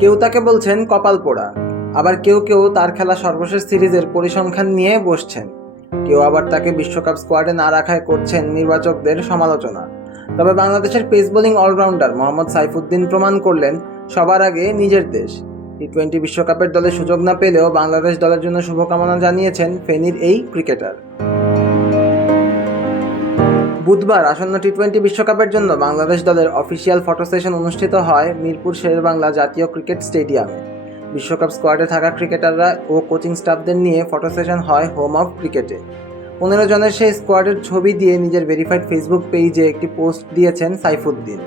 কেউ তাকে বলছেন কপাল পোড়া, আবার কেউ কেউ তার খেলা সর্বশেষ সিরিজের পরিসংখ্যান নিয়ে বসছেন। কেউ আবার তাকে বিশ্বকাপ স্কোয়াডে না রাখায় করছেন নির্বাচকদের সমালোচনা। তবে বাংলাদেশের pace bowling allrounder Mohammad Saifuddin প্রমাণ করলেন, সবার আগে নিজের দেশ। টি টোয়েন্টি বিশ্বকাপের দলে সুযোগ না পেলেও বাংলাদেশ দলের জন্য শুভকামনা জানিয়েছেন ফেনীর এই ক্রিকেটার। বুধবার আসন্ন টি টোয়েন্টি বিশ্বকাপের জন্য বাংলাদেশ দলের অফিসিয়াল ফটো সেশন অনুষ্ঠিত হয় মিরপুর শেরেবাংলা জাতীয় ক্রিকেট স্টেডিয়ামে। বিশ্বকাপ স্কোয়াডে থাকা ক্রিকেটাররা ও কোচিং স্টাফদের নিয়ে ফটো সেশন হয় হোম অফ ক্রিকেটে। পনেরো জনের সেই স্কোয়াডের ছবি দিয়ে নিজের ভেরিফাইড ফেসবুক পেজে একটি পোস্ট দিয়েছেন সাইফুদ্দিন।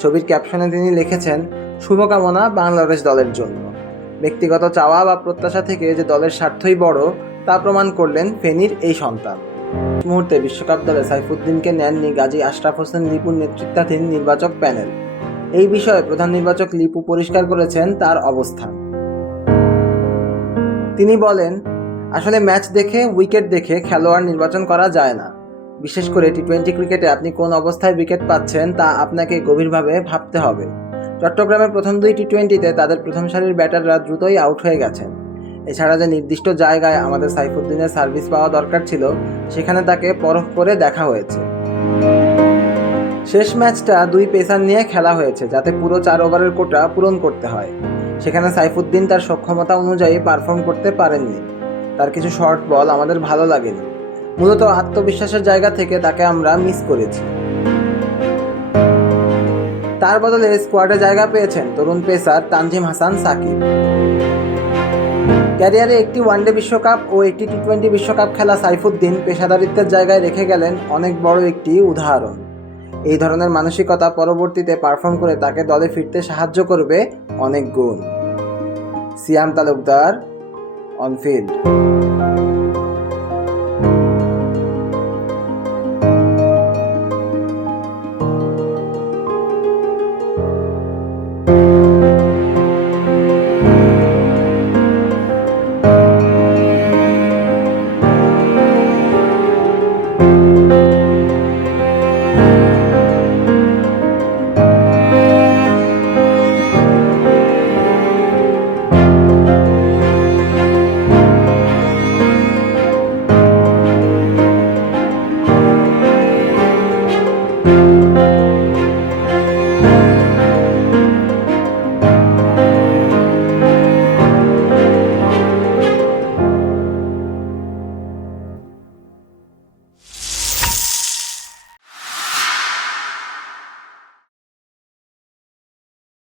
ছবির ক্যাপশনে তিনি লিখেছেন, শুভকামনা বাংলাদেশ দলের জন্য। ব্যক্তিগত চাওয়া বা প্রত্যাশা থেকে যে দলের স্বার্থই বড়, তা প্রমাণ করলেন ফেনীর এই সন্তান। মুহূর্তে বিশ্বকাপ দলে সাইফুদ্দিনকে নেননি গাজী আশরাফ হোসেন লিপুর নেতৃত্বাধীন নির্বাচক প্যানেল। এই বিষয়ে প্রধান নির্বাচক লিপু পরিষ্কার করেছেন তার অবস্থান। তিনি বলেন, আসলে ম্যাচ দেখে, উইকেট দেখে খেলোয়াড় নির্বাচন করা যায় না। বিশেষ করে টি টোয়েন্টি ক্রিকেটে আপনি কোন অবস্থায় উইকেট পাচ্ছেন তা আপনাকে গভীরভাবে ভাবতে হবে। চট্টগ্রামের প্রথম দুই টি টোয়েন্টিতে তাদের প্রথম সারির ব্যাটাররা দ্রুতই আউট হয়ে গেছেন। এছাড়া যে নির্দিষ্ট জায়গায় আমাদের সাইফুদ্দিনের সার্ভিস পাওয়া দরকার ছিল, সেখানে তাকে পরখ করে দেখা হয়েছে। শেষ ম্যাচটা দুই পেসার নিয়ে খেলা হয়েছে, যাতে পুরো চার ওভারের কোটা পূরণ করতে হয়। সেখানে সাইফুদ্দিন তার সক্ষমতা অনুযায়ী পারফর্ম করতে পারেননি। তার কিছু শর্ট বল আমাদের ভালো লাগেনি। মূলত আত্মবিশ্বাসের জায়গা থেকে তাকে আমরা মিস করেছি। তার বদলে স্কোয়াডে জায়গা পেয়েছেন তরুণ পেসার তানজিম হাসান সাকিব। ক্যারিয়ারে একটি ওয়ানডে বিশ্বকাপ ও একটি টি টোয়েন্টি বিশ্বকাপ খেলা সাইফুদ্দিন পেশাদারিত্বের জায়গায় রেখে গেলেন অনেক বড় একটি উদাহরণ। এই ধরনের মানসিকতা পরবর্তীতে পারফর্ম করে তাকে দলে ফিরতে সাহায্য করবে অনেক গুণ। সিয়াম তালুকদার অনফিল্ড